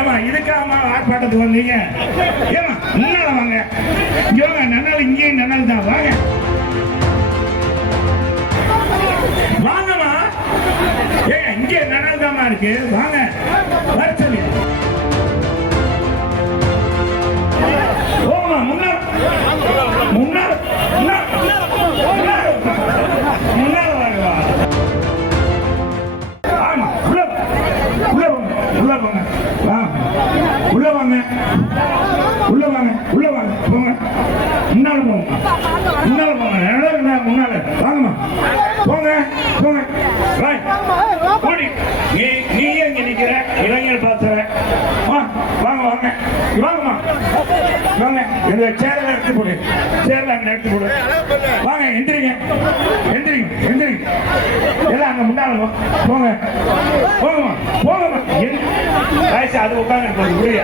ஏமா இதுக்காக ஆர்ப்பாட்டத்துக்கு வந்தீங்க? ஏமா முன்னால வாங்க, இங்க வாங்க. நன்னால இங்கேயும் நன்னால தான் வாங்க, வாங்கம்மா. ஏங்க இங்கே நன்னால தாமா இருக்கு, வாங்க. வர சொல்லி ஓமா முன்னால முன்னால முன்னால வாங்க. ஆமா உள்ள உள்ள உள்ள வாங்க, உள்ள வாங்க, உள்ள வாங்க, உள்ள வாங்க, போங்க. முன்னால போங்க, முன்னால போங்க, முன்னால வாங்கம்மா, போங்க போங்க. நீ எங்க நிக்கிற? இளைஞர் பாத்துற. வாங்க வாங்க வாங்கம்மா, வாங்க. இந்த சேர்ல எடுத்து போடு, சேர்ல அங்க எடுத்து போடு. வாங்க, எந்திரிங்க எந்திரிங்க எந்திரிங்க. எல்லாம் அங்க முன்னால போங்க, போங்கம்மா போங்கம்மா. வயசு அது உட்காந்து முடிய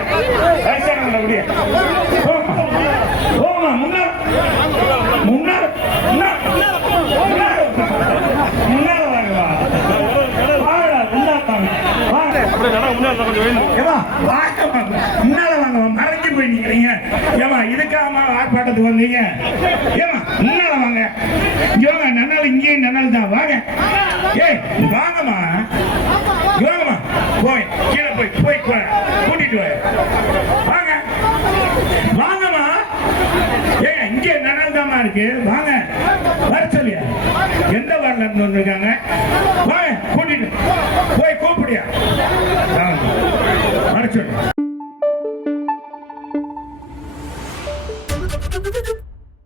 வயசான முடிய போங்கம்மா, போங்கம்மா. முன்னால முன்னால முன்னால வாங்க, முன்னால வாங்க. மறைஞ்சு போய் நிக்கிறீங்க. ஏமா இதுக்காக ஆர்ப்பாட்டத்துக்கு வந்தீங்க? ஏமா முன்னால வாங்க, இங்க வாங்க. நன்னால இங்கேயும் நன்னால தான் வாங்க. ஏய் வாங்கம்மா, வாங்கம்மா. போய் கீழே போய் கூட்டிட்டு வாங்க, வாங்கம்மா. ஏங்க இங்கே நன்னால தாமா இருக்கு, வாங்க. வர சொல்லியா? எந்த வார்டில் இருந்து வந்திருக்காங்க? வாங்க, கூட்டிட்டு போய் கூப்பிடியா? வர சொல்லு.